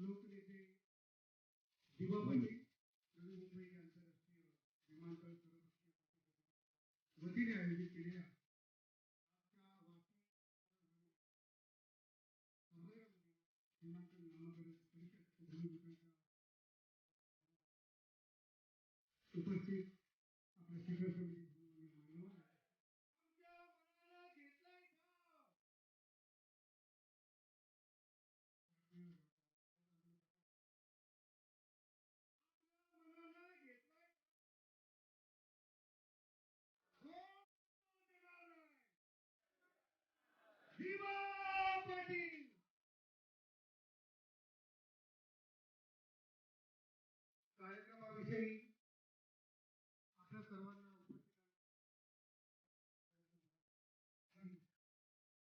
लोकनेते दिवा पाटील नवी मुंबई आंतरराष्ट्रीय विमानतळ वतीने आयोजित केलेल्या विमानतळ नामकरण परिषद उपस्थित आपल्या शिखर समिती कार्यक्रमाविषयी आपल्या सर्वांना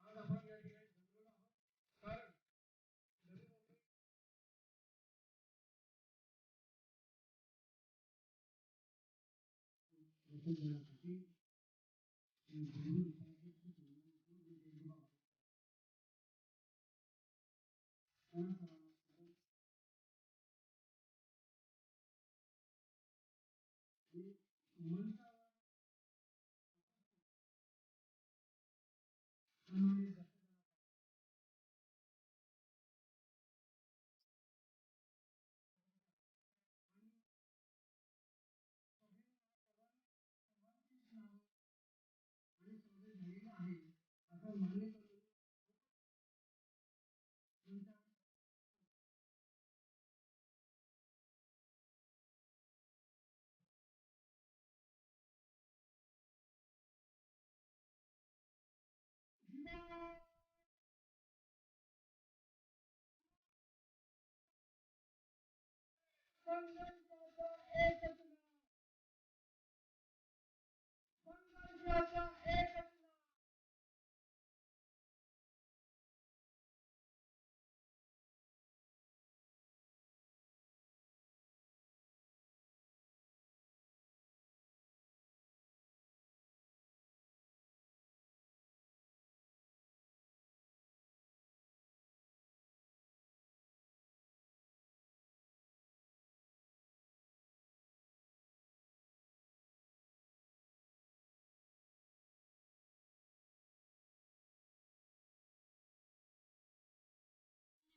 आज आपण या ठिकाणी जमलेलो आहोत कारण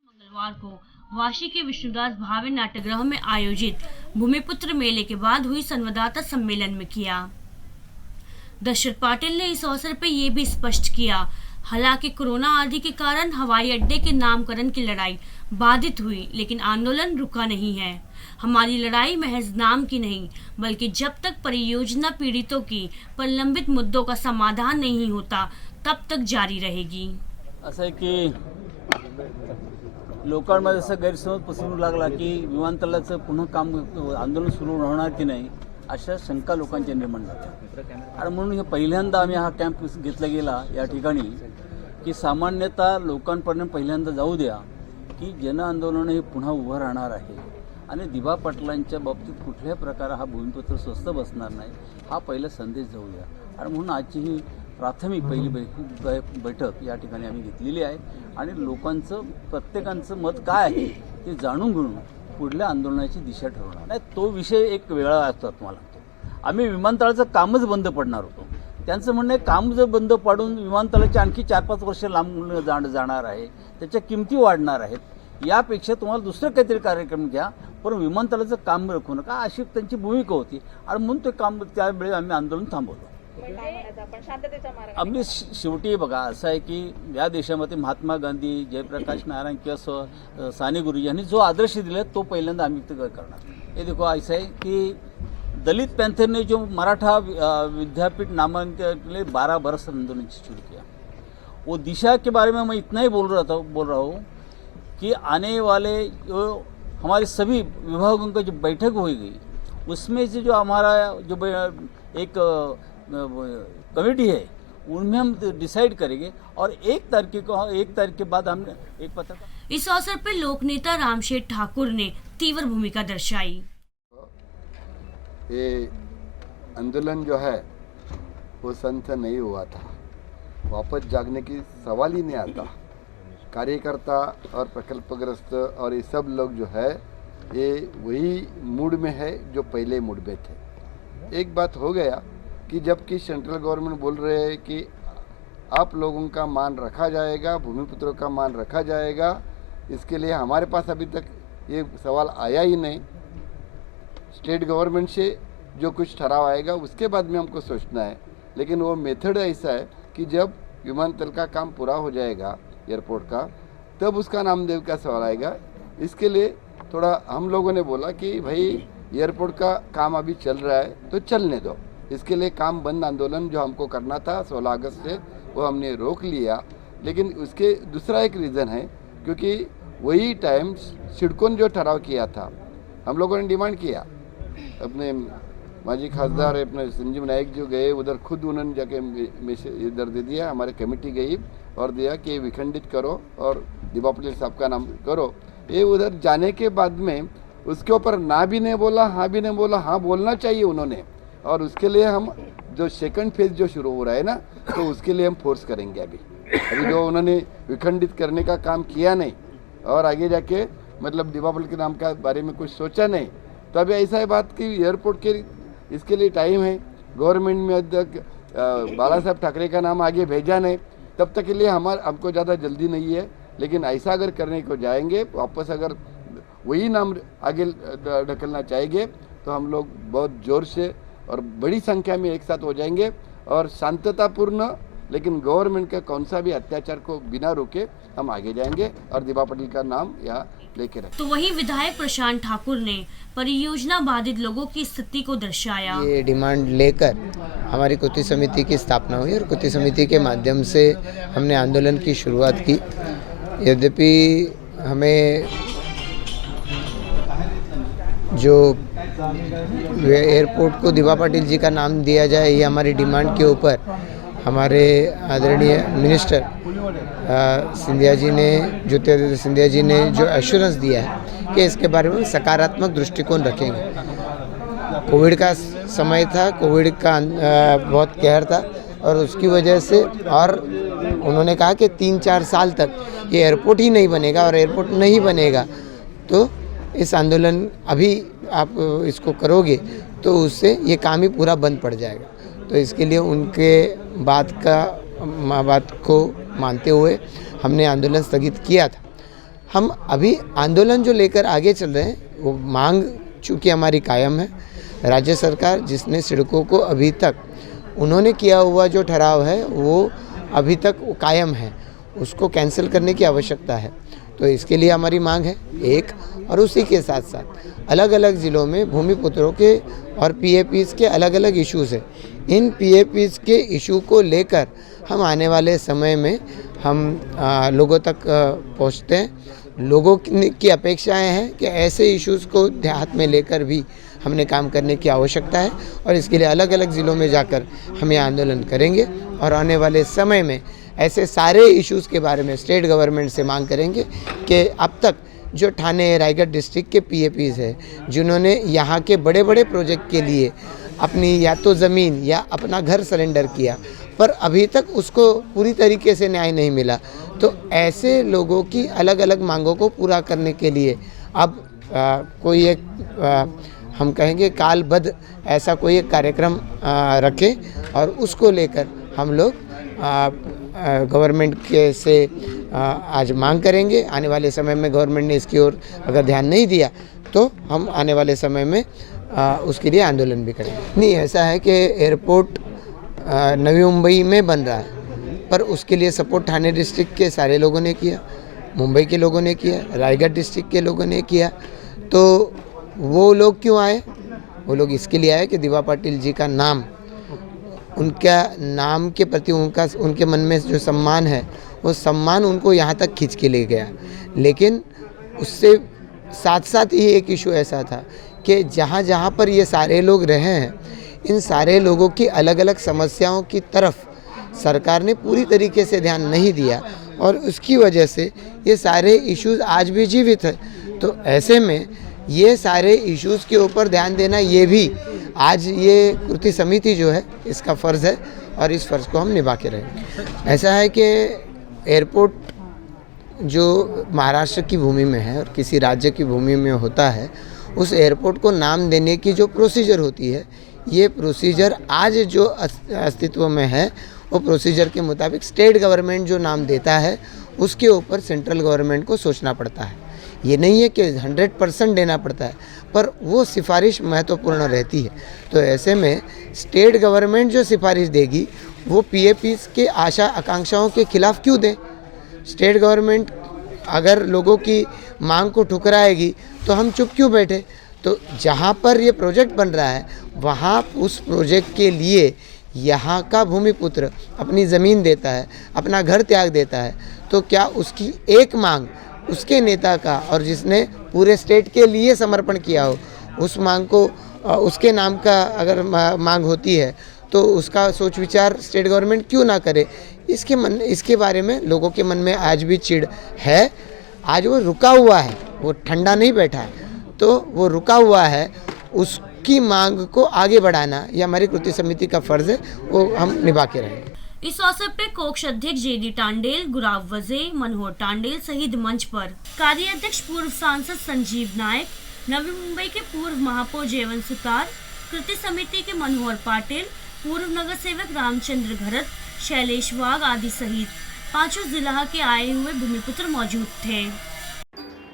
मंगलवार को वाशी के विष्णुदास भावे नाट्यगृह में आयोजित भूमिपुत्र मेले के बाद हुई संवाददाता सम्मेलन में किया। दशरथ पाटिल ने इस अवसर पर यह भी स्पष्ट किया, हालांकि कोरोना आदि के कारण हवाई अड्डे के नामकरण की लड़ाई बाधित हुई, लेकिन आंदोलन रुका नहीं है। हमारी लड़ाई महज नाम की नहीं, बल्कि जब तक परियोजना पीड़ितों की प्रलंबित मुद्दों का समाधान नहीं होता तब तक जारी रहेगी। असं आहे की लोकांमध्ये असं गैरसमज पसरू लागला की विमानतळाचं पुन्हा काम आंदोलन सुरू होणार की नाही अशा शंका लोकांच्या निर्माण झाल्या आणि म्हणून हे पहिल्यांदा आम्ही हा कॅम्प घेतला गेला या ठिकाणी की सामान्यतः लोकांपर्यंत पहिल्यांदा जाऊ द्या की जन आंदोलन हे पुन्हा उभं राहणार आहे आणि दिबा पाटलांच्या बाबतीत कुठल्याही प्रकारे हा भूमिपुत्र स्वस्त बसणार नाही हा पहिला संदेश जाऊ द्या आणि म्हणून आजची ही प्राथमिक पहिली बैठक या ठिकाणी आम्ही घेतलेली आहे आणि लोकांचं प्रत्येकांचं मत काय आहे ते जाणून घेऊन पुढल्या आंदोलनाची दिशा ठरवणार नाही। तो विषय एक वेगळा असतात मला आम्ही विमानतळाचं कामच बंद पडणार होतो, त्यांचं म्हणणं आहे काम जर बंद पाडून विमानतळाची आणखी 4-5 वर्ष लांब जाणार आहे, त्याच्या किमती वाढणार आहेत, यापेक्षा तुम्हाला दुसरं काहीतरी कार्यक्रम घ्या पण विमानतळाचं काम रखू नका अशी त्यांची भूमिका होती आणि म्हणून ते काम त्यावेळी आम्ही आंदोलन थांबवलं। आम्ही शेवटी बघा असं आहे की या देशामध्ये महात्मा गांधी, जयप्रकाश नारायण किंवा साने गुरुजी यांनी जो आदर्श दिला तो पहिल्यांदा आम्ही करणार। ये देखो ऐसा है कि दलित पैंथर ने जो मराठा विद्यापीठ नामांकन के लिए 12 बरस आंदोलन शुरू किया, वो दिशा के बारे में मैं इतना ही बोल रहा हूँ कि आने वाले जो हमारे सभी विभागों का जो बैठक होगी उसमें से जो हमारा जो एक कमेटी है उनमें हम डिसाइड करेंगे और 1 तारीख के बाद हम एक पत्रकार। इस अवसर पर लोकनेता रामशेठ ठाकुर ने तीव्र भूमिका दर्शाई। ये आंदोलन जो है वो संत नहीं हुआ था, वापस जागने की सवाल ही नहीं आता। कार्यकर्ता और प्रकल्पग्रस्त और ये सब लोग जो है ये वही मूड में है जो पहले मूड में थे। एक बात हो गया कि जबकि सेंट्रल गवर्नमेंट बोल रहे हैं कि आप लोगों का मान रखा जाएगा, भूमिपुत्रों का मान रखा जाएगा, इसके लिए हमारे पास अभी तक ये सवाल आया ही नहीं। स्टेट गवर्नमेंट से जो कुछ ठहराव आएगा उसके बाद में हमको सोचना है, लेकिन वो मेथड ऐसा है कि जब विमानतल का काम पूरा हो जाएगा एयरपोर्ट का, तब उसका नामदेव का सवाल आएगा। इसके लिए थोड़ा हम लोगों ने बोला कि भाई एयरपोर्ट का काम अभी चल रहा है तो चलने दो, इसके लिए काम बंद आंदोलन जो हमको करना था 16 अगस्त से वो हमने रोक लिया। लेकिन उसके दूसरा एक रीज़न है, क्योंकि वही टाइम सिडकोन जो ठहराव किया था, हम लोगों ने डिमांड किया, अपने माजी खासदार अपने संजीव नायक जो गए उधर, खुद उन्होंने जाके मैसेज इधर दे दिया, हमारे कमेटी गई और दिया कि विखंडित करो और दीपा पटेल साहब का नाम करो। ये उधर जाने के बाद में उसके ऊपर ना भी नहीं बोला, हाँ भी नहीं बोला, हाँ बोलना चाहिए उन्होंने। और उसके लिए हम जो सेकंड फेज जो शुरू हो रहा है ना, तो उसके लिए हम फोर्स करेंगे। अभी जो उन्होंने विखंडित करने का काम किया नहीं और आगे जाके मतलब दीपा पटेल के नाम का बारे में कुछ सोचा नहीं, तो अभी ऐसा है बात कि एयरपोर्ट के इसके लिए टाइम है। गवर्नमेंट में अब तक बाला साहब ठाकरे का नाम आगे भेजा नहीं, तब तक के लिए हमको ज़्यादा जल्दी नहीं है। लेकिन ऐसा अगर करने को जाएंगे, वापस अगर वही नाम आगे ढकलना चाहेंगे, तो हम लोग बहुत ज़ोर से और बड़ी संख्या में एक साथ हो जाएंगे और शांततापूर्ण, लेकिन गवर्नमेंट का कौन सा भी अत्याचार को बिना रोके हम आगे जाएंगे और दीपा पटेल का नाम यहाँ लेके रखें। तो वहीं विधायक प्रशांत ठाकुर ने परियोजना बाधित लोगों की स्थिति को दर्शाया। ये डिमांड लेकर हमारी कृति समिति की स्थापना हुई और कृति समिति के माध्यम से हमने आंदोलन की शुरुआत की। यद्यपि हमें जो एयरपोर्ट को दीपा पाटिल जी का नाम दिया जाए, ये हमारी डिमांड के ऊपर हमारे आदरणीय मिनिस्टर सिंधिया जी ने, ज्योतिरादित्य सिंधिया जी ने जो एश्योरेंस दिया है कि इसके बारे में सकारात्मक दृष्टिकोण रखेंगे। कोविड का समय था, कोविड का बहुत कहर था और उसकी वजह से, और उन्होंने कहा कि 3-4 साल तक ये एयरपोर्ट ही नहीं बनेगा और एयरपोर्ट नहीं बनेगा तो इस आंदोलन अभी आप इसको करोगे तो उससे ये काम ही पूरा बंद पड़ जाएगा। तो इसके लिए उनके बात को मानते हुए हमने आंदोलन स्थगित किया था। हम अभी आंदोलन जो लेकर आगे चल रहे हैं वो मांग चूँकि हमारी कायम है। राज्य सरकार जिसने सड़कों को अभी तक उन्होंने किया हुआ जो ठहराव है वो अभी तक कायम है, उसको कैंसिल करने की आवश्यकता है। तो इसके लिए हमारी मांग है एक, और उसी के साथ साथ अलग अलग ज़िलों में भूमिपुत्रों के और पीएपीज़ के अलग अलग इश्यूज़ है। इन पीएपीज़ के इशू को लेकर हम आने वाले समय में हम लोगों तक पहुंचते हैं। लोगों की अपेक्षाएं हैं कि ऐसे इश्यूज़ को ध्यान में लेकर भी हमने काम करने की आवश्यकता है और इसके लिए अलग अलग ज़िलों में जाकर हम ये आंदोलन करेंगे और आने वाले समय में ऐसे सारे इश्यूज़ के बारे में स्टेट गवर्नमेंट से मांग करेंगे कि अब तक जो ठाणे रायगढ़ डिस्ट्रिक्ट के पीएपीज़ है जिन्होंने यहाँ के बड़े बड़े प्रोजेक्ट के लिए अपनी या तो ज़मीन या अपना घर सरेंडर किया पर अभी तक उसको पूरी तरीके से न्याय नहीं मिला, तो ऐसे लोगों की अलग अलग मांगों को पूरा करने के लिए अब कोई एक हम कहेंगे कालबद्ध ऐसा कोई एक कार्यक्रम रखें और उसको लेकर हम लोग गवर्नमेंट के से आज मांग करेंगे। आने वाले समय में गवर्नमेंट ने इसकी ओर अगर ध्यान नहीं दिया तो हम आने वाले समय में उसके लिए आंदोलन भी करेंगे। नहीं, ऐसा है कि एयरपोर्ट नवी मुंबई में बन रहा है पर उसके लिए सपोर्ट ठाणे डिस्ट्रिक्ट के सारे लोगों ने किया, मुंबई के लोगों ने किया, रायगढ़ डिस्ट्रिक्ट के लोगों ने किया। तो वो लोग क्यों आए? वो लोग इसके लिए आए कि दीपा पाटिल जी का नाम, उनका नाम के प्रति उनके मन में जो सम्मान है वो सम्मान उनको यहाँ तक खींच के ले गया। लेकिन उससे साथ साथ ही एक इशू ऐसा था कि जहाँ जहाँ पर ये सारे लोग रहे हैं, इन सारे लोगों की अलग अलग समस्याओं की तरफ सरकार ने पूरी तरीके से ध्यान नहीं दिया और उसकी वजह से ये सारे इश्यूज़ आज भी जीवित है। तो ऐसे में ये सारे इश्यूज़ के ऊपर ध्यान देना ये भी आज ये कृति समिति जो है इसका फ़र्ज़ है और इस फ़र्ज़ को हम निभा के रहेंगे। ऐसा है कि एयरपोर्ट जो महाराष्ट्र की भूमि में है और किसी राज्य की भूमि में होता है, उस एयरपोर्ट को नाम देने की जो प्रोसीजर होती है, ये प्रोसीजर आज जो अस्तित्व में है वो प्रोसीजर के मुताबिक स्टेट गवर्नमेंट जो नाम देता है उसके ऊपर सेंट्रल गवर्नमेंट को सोचना पड़ता है। ये नहीं है कि 100% देना पड़ता है, पर वो सिफारिश महत्वपूर्ण रहती है। तो ऐसे में स्टेट गवर्नमेंट जो सिफारिश देगी वो पीएपीज़ के आशा आकांक्षाओं के खिलाफ क्यों दें? स्टेट गवर्नमेंट अगर लोगों की मांग को ठुकराएगी तो हम चुप क्यों बैठे? तो जहाँ पर ये प्रोजेक्ट बन रहा है वहाँ उस प्रोजेक्ट के लिए यहाँ का भूमिपुत्र अपनी ज़मीन देता है, अपना घर त्याग देता है, तो क्या उसकी एक मांग उसके नेता का और जिसने पूरे स्टेट के लिए समर्पण किया हो, उस मांग को उसके नाम का अगर मांग होती है तो उसका सोच विचार स्टेट गवर्नमेंट क्यों ना करे? इसके बारे में लोगों के मन में आज भी चिढ़ है। आज वो रुका हुआ है, वो ठंडा नहीं बैठा है, तो वो रुका हुआ है। उसकी मांग को आगे बढ़ाना ये हमारी कृति समिति का फर्ज है, वो हम निभा के रहेंगे। इस अवसर पे कोष अध्यक्ष जेडी टांडेल, गुलाब वजे, मनोहर टांडेल सहित मंच पर कार्याध्यक्ष पूर्व सांसद संजीव नायक, नवी मुंबई के पूर्व महापौर जयवंत सुतार, कृति समिति के मनोहर पाटिल, पूर्व नगर सेवक रामचंद्र घरत, शैलेश वाघ आदि सहित पांचों जिला के आए हुए भूमिपुत्र मौजूद थे।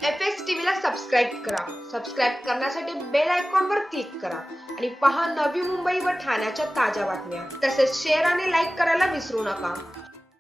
FS टीव्हीला सबस्क्राईब करा। सबस्क्राईब करण्यासाठी बेल आयकॉनवर क्लिक करा आणि पहा नवी मुंबई व ठाण्याच्या ताज्या बातम्या। तसेच शेअर आणि लाईक करायला विसरू नका।